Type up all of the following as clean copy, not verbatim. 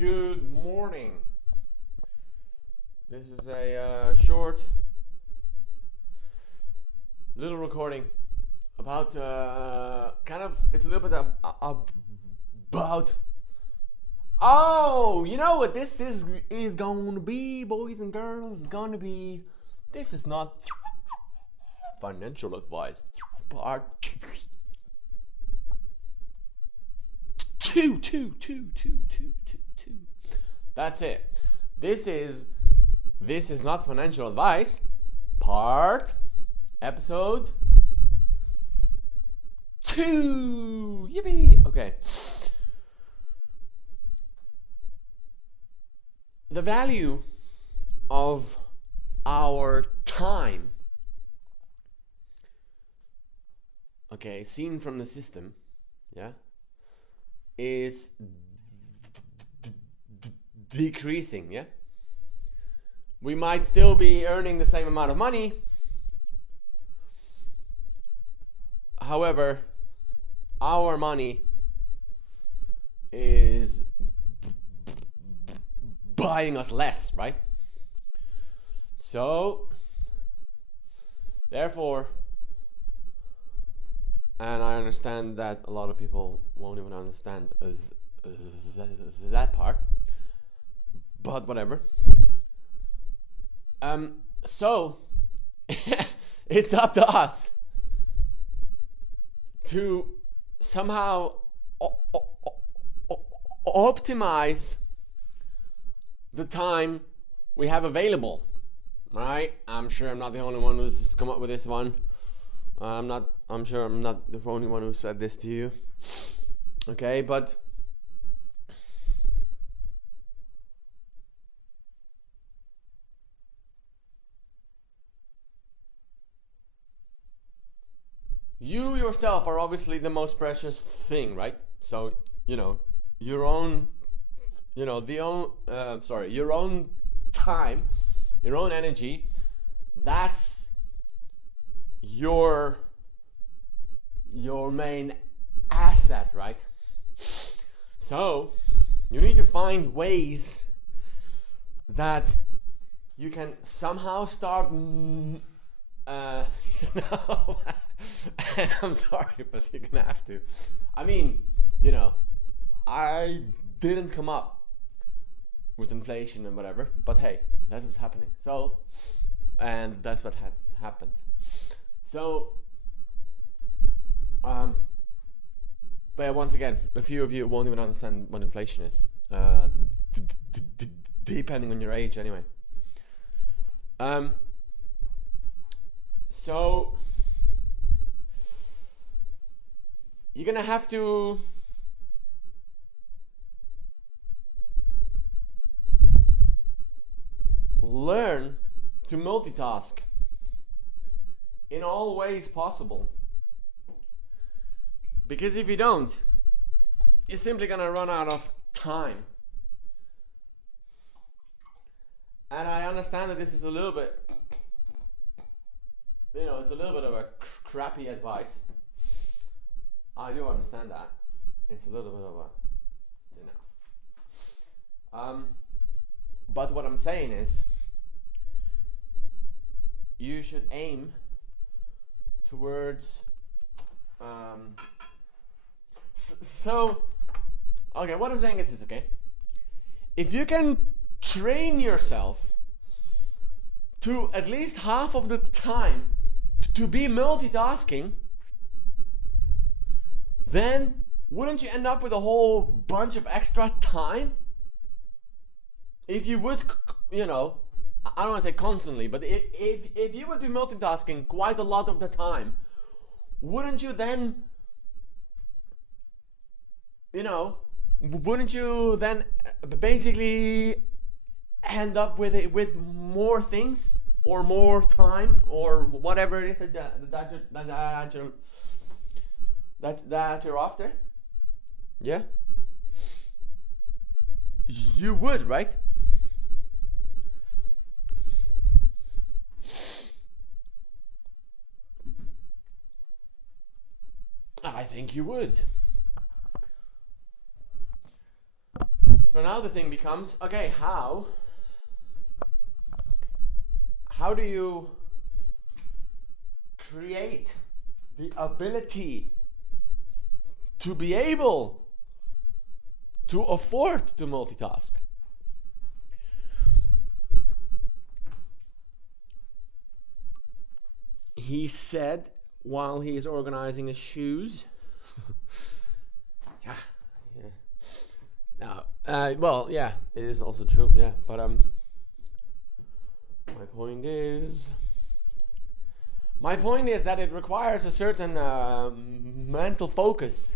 Good morning. This is a short little recording about it's a little bit about you know what this is going to be, boys and girls. This is not financial advice. Part two. That's it. This is not financial advice. Episode 2. Yippee. Okay. The value of our time, okay, seen from the system, yeah, is decreasing, yeah? We might still be earning the same amount of money. However, our money is buying us less, right? So, therefore, and I understand that a lot of people won't even understand that part, but whatever. So it's up to us to somehow optimize the time we have available, right? I'm sure I'm not the only one who's come up with this one. I'm sure I'm not the only one who said this to you. Okay, but you yourself are obviously the most precious thing, right? So, your own time, your own energy, that's your main asset, right? So you need to find ways that you can somehow start I'm sorry, but you're gonna have to. I mean, I didn't come up with inflation and whatever, but hey, that's what's happening. So, and that's what has happened. So, but once again, a few of you won't even understand what inflation is, depending on your age, anyway. So you're gonna have to learn to multitask in all ways possible. Because if you don't, you're simply gonna run out of time. And I understand that this is a little bit, it's a little bit of a crappy advice. I do understand that. It's a little bit of a, but what I'm saying is, you should aim towards, okay, what I'm saying is this, okay? If you can train yourself to at least half of the time to be multitasking, then wouldn't you end up with a whole bunch of extra time? If you would, I don't want to say constantly, but if you would be multitasking quite a lot of the time, wouldn't you then, basically end up with more things or more time or whatever it is that you're after? Yeah, you would, right? I think you would. So now the thing becomes, okay, how do you create the ability to be able to afford to multitask? He said while he is organizing his shoes. yeah. Now, well, yeah, it is also true. Yeah, but my point is that it requires a certain mental focus,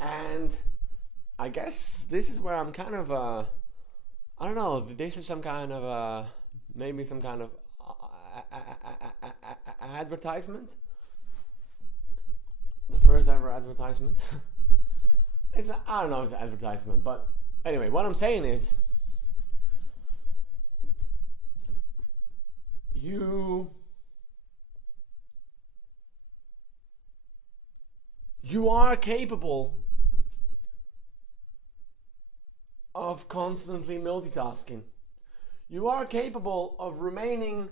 and I guess this is where I'm kind of I don't know. This is some kind of maybe some kind of advertisement. The first ever advertisement. I don't know if it's an advertisement, but anyway, what I'm saying is you are capable of constantly multitasking. You are capable of remaining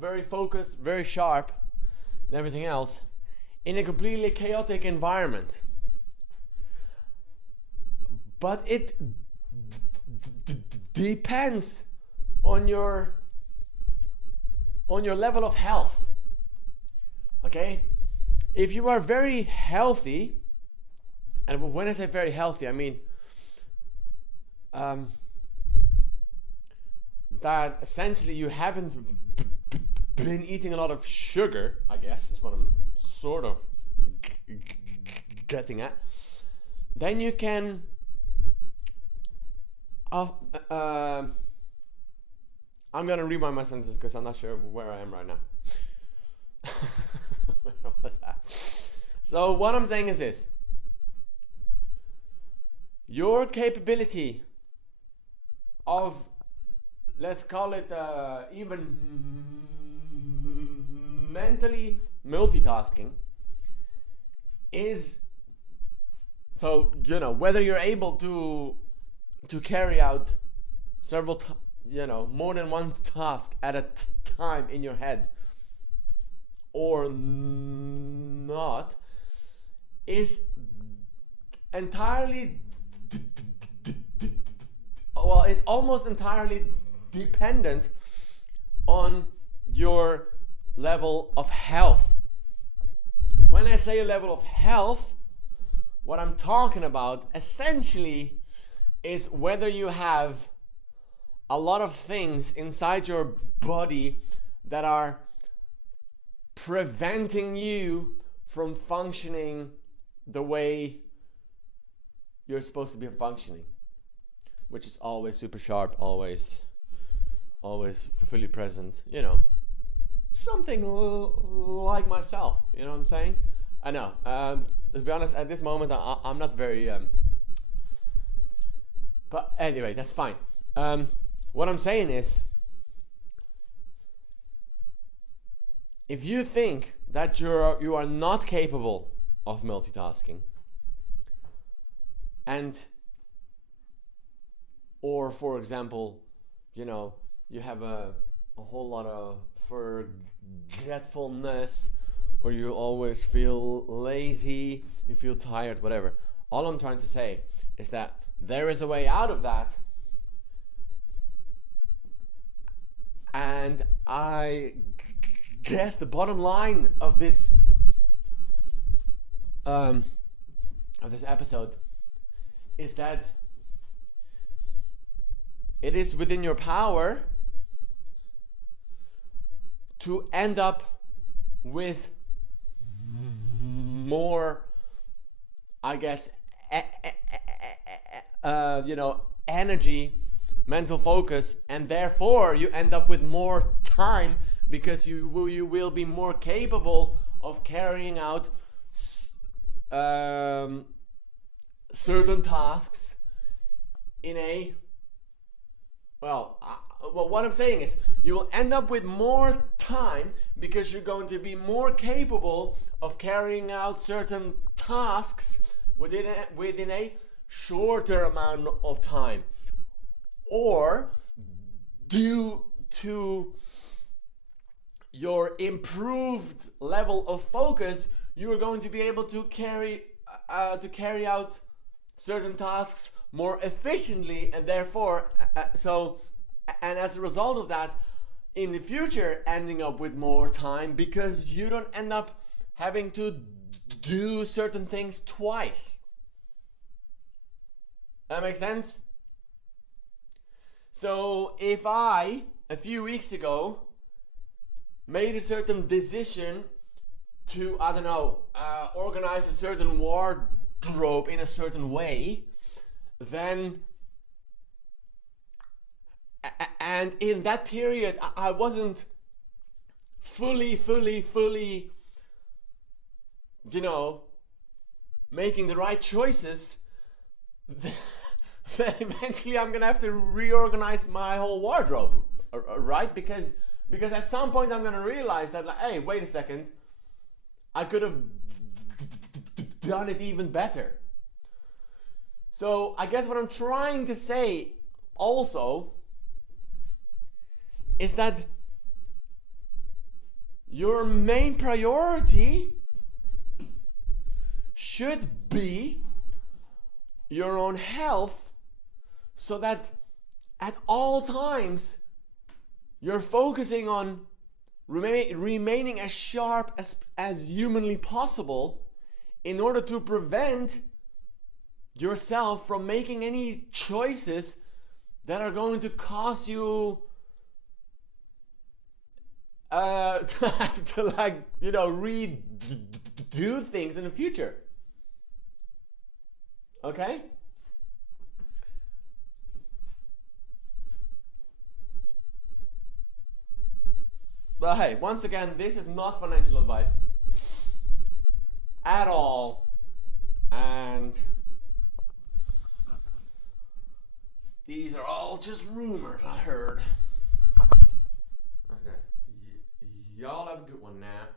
very focused, very sharp, and everything else in a completely chaotic environment. But it depends on your level of health. Okay? If you are very healthy, and when I say very healthy, I mean that essentially you haven't been eating a lot of sugar, I guess is what I'm sort of getting at, then you can I'm gonna rewind my sentence because I'm not sure where I am right now. Where was that? So what I'm saying is this: your capability of, let's call it even mentally multitasking is, so whether you're able to carry out several more than one task at a time in your head or not is entirely it's almost entirely dependent on your level of health. When I say level of health, what I'm talking about essentially is whether you have a lot of things inside your body that are preventing you from functioning the way you're supposed to be functioning, which is always super sharp, always fully present, something like myself, you know what I'm saying? I know, to be honest, at this moment I'm not very but anyway, that's fine. What I'm saying is, if you think that you are not capable of multitasking, or for example, you have a whole lot of forgetfulness, or you always feel lazy, you feel tired, whatever. All I'm trying to say is that there is a way out of that, and I guess the bottom line of this episode is that it is within your power to end up with more, I guess, energy, mental focus, and therefore you end up with more time because you will be more capable of carrying out certain tasks in a what I'm saying is you will end up with more time because you're going to be more capable of carrying out certain tasks within a shorter amount of time, or due to your improved level of focus, you are going to be able to carry out certain tasks more efficiently, and therefore and as a result of that, in the future ending up with more time, because you don't end up having to do certain things twice. That makes sense? So if I, a few weeks ago, made a certain decision to, I don't know, organize a certain wardrobe in a certain way, then, and in that period I wasn't fully, you know, making the right choices, then eventually I'm gonna have to reorganize my whole wardrobe, right? Because at some point I'm gonna realize that, like, hey, wait a second, I could have done it even better. So I guess what I'm trying to say also is that your main priority should be your own health, so that at all times you're focusing on remaining as sharp as humanly possible, in order to prevent yourself from making any choices that are going to cause you to have to, like, you know, redo things in the future. Okay? But hey, once again, this is not financial advice at all. And these are all just rumors I heard. Okay. Y'all have a good one now.